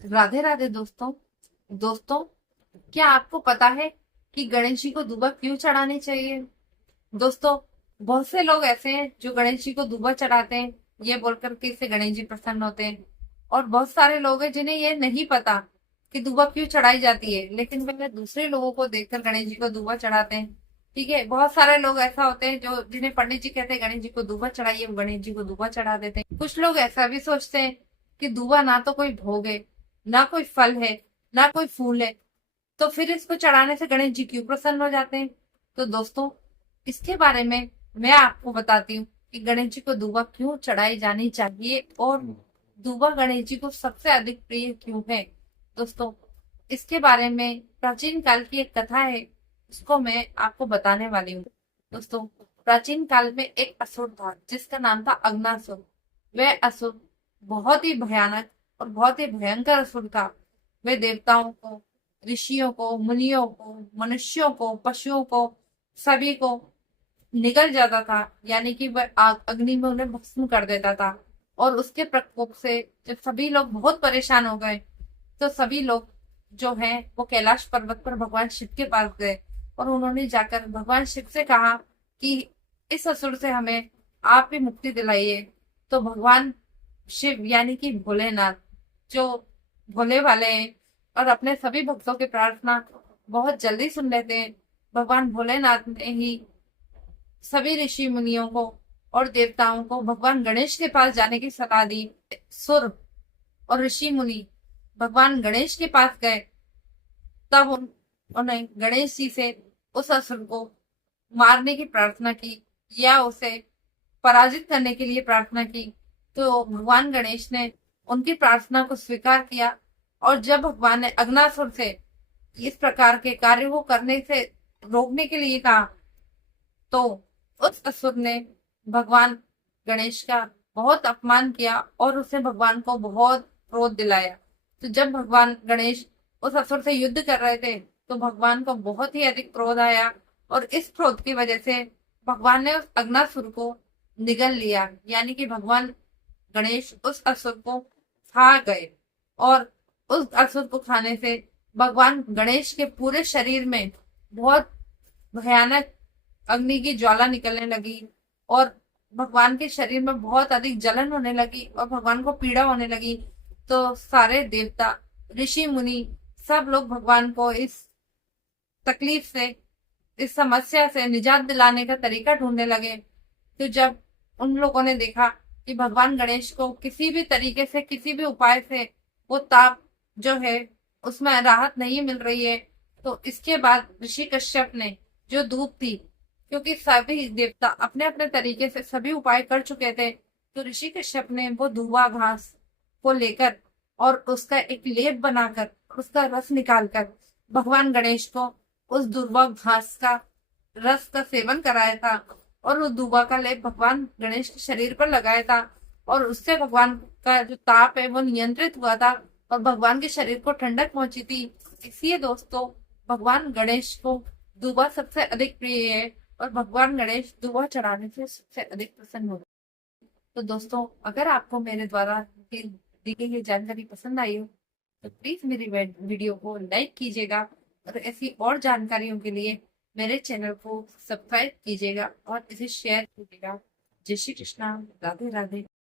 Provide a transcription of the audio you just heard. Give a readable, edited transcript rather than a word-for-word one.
राधे राधे दोस्तों। दोस्तों, क्या आपको पता है कि गणेश जी को दूबा क्यों चढ़ानी चाहिए? दोस्तों, बहुत से लोग ऐसे हैं जो गणेश जी को दूबा चढ़ाते हैं ये बोलकर के इससे गणेश जी प्रसन्न होते हैं। और बहुत सारे लोग हैं जिन्हें ये नहीं पता कि दूबा क्यों चढ़ाई जाती है, लेकिन वे दूसरे लोगों को देखकर गणेश जी को दूबा चढ़ाते हैं। ठीक है, बहुत सारे लोग ऐसा होते हैं जो जिन्हें पंडित जी कहते हैं गणेश जी को दूबा चढ़ाइए, वो गणेश जी को दूबा चढ़ा देते हैं। कुछ लोग ऐसा भी सोचते हैं कि दूबा ना तो कोई भोग है, ना कोई फल है, ना कोई फूल है, तो फिर इसको चढ़ाने से गणेश जी क्यों प्रसन्न हो जाते हैं? तो दोस्तों, इसके बारे में मैं आपको बताती हूँ कि गणेश जी को दूबा क्यों चढ़ाई जानी चाहिए और दूबा गणेश जी को सबसे अधिक प्रिय क्यों है। दोस्तों, इसके बारे में प्राचीन काल की एक कथा है, उसको मैं आपको बताने वाली हूँ। दोस्तों, प्राचीन काल में एक असुर था जिसका नाम था अग्नासुर। वह असुर बहुत ही भयानक और बहुत ही भयंकर असुर था। वह देवताओं को, ऋषियों को, मुनियों को, मनुष्यों को, पशुओं को, सभी को निगल जाता था, यानी कि वह आग अग्नि में उन्हें भस्म कर देता था। और उसके प्रकोप से जब सभी लोग बहुत परेशान हो गए, तो सभी लोग जो हैं वो कैलाश पर्वत पर भगवान शिव के पास गए और उन्होंने जाकर भगवान शिव से कहा कि इस असुर से हमें आप ही मुक्ति दिलाइए। तो भगवान शिव यानी कि भोलेनाथ, जो भोले वाले हैं और अपने सभी भक्तों की प्रार्थना बहुत जल्दी सुन लेते हैं, भगवान भोलेनाथ ने ही सभी ऋषि मुनियों को और देवताओं को भगवान गणेश के पास जाने की सलाह दी। सुर और ऋषि मुनि भगवान गणेश के पास गए, तब उन्हें गणेश जी से उस असुर को मारने की प्रार्थना की या उसे पराजित करने के लिए प्रार्थना की। तो भगवान गणेश ने उनकी प्रार्थना को स्वीकार किया और जब भगवान ने अग्नासुर से इस प्रकार के कार्य को करने से रोकने के लिए कहा, तो उस असुर ने भगवान गणेश का बहुत अपमान किया और उसे भगवान को बहुत क्रोध दिलाया। तो जब भगवान गणेश उस असुर से युद्ध कर रहे थे, तो भगवान को बहुत ही अधिक क्रोध आया और इस क्रोध की वजह से भगवान ने उस अग्नासुर को निगल लिया, यानी कि भगवान गणेश उस असुर को खा गए। और उस असुर को खाने से भगवान गणेश के पूरे शरीर में बहुत भयानक अग्नि की ज्वाला निकलने लगी और भगवान के शरीर में बहुत अधिक जलन होने लगी और भगवान को पीड़ा होने लगी। तो सारे देवता, ऋषि मुनि, सब लोग भगवान को इस तकलीफ से, इस समस्या से निजात दिलाने का तरीका ढूंढने लगे। तो जब उन लोगों ने देखा कि भगवान गणेश को किसी भी तरीके से, किसी भी उपाय से वो ताप जो है उसमें राहत नहीं मिल रही है, तो इसके बाद ऋषि कश्यप ने जो धूप थी, क्योंकि सभी देवता अपने अपने तरीके से सभी उपाय कर चुके थे, तो ऋषि कश्यप ने वो धुआं घास को लेकर और उसका एक लेप बनाकर उसका रस निकालकर भगवान गणेश को उस दुर्वा घास का रस का सेवन कराया था और उस दुबा का लेप भगवान गणेश के शरीर पर लगाया था। और उससे भगवान का जो ताप है वो नियंत्रित हुआ था और भगवान के शरीर को ठंडक पहुंची थी। इसलिए दोस्तों, भगवान गणेश को दुबा सबसे अधिक प्रिय है और भगवान गणेश दुबा चढ़ाने से सबसे अधिक प्रसन्न होते हैं। तो दोस्तों, अगर आपको मेरे द्वारा दी गई ये जानकारी पसंद आई हो, तो प्लीज मेरी वीडियो को लाइक कीजिएगा और ऐसी और जानकारियों के लिए मेरे चैनल को सब्सक्राइब कीजिएगा और इसे शेयर कीजिएगा। जय श्री कृष्णा। राधे राधे।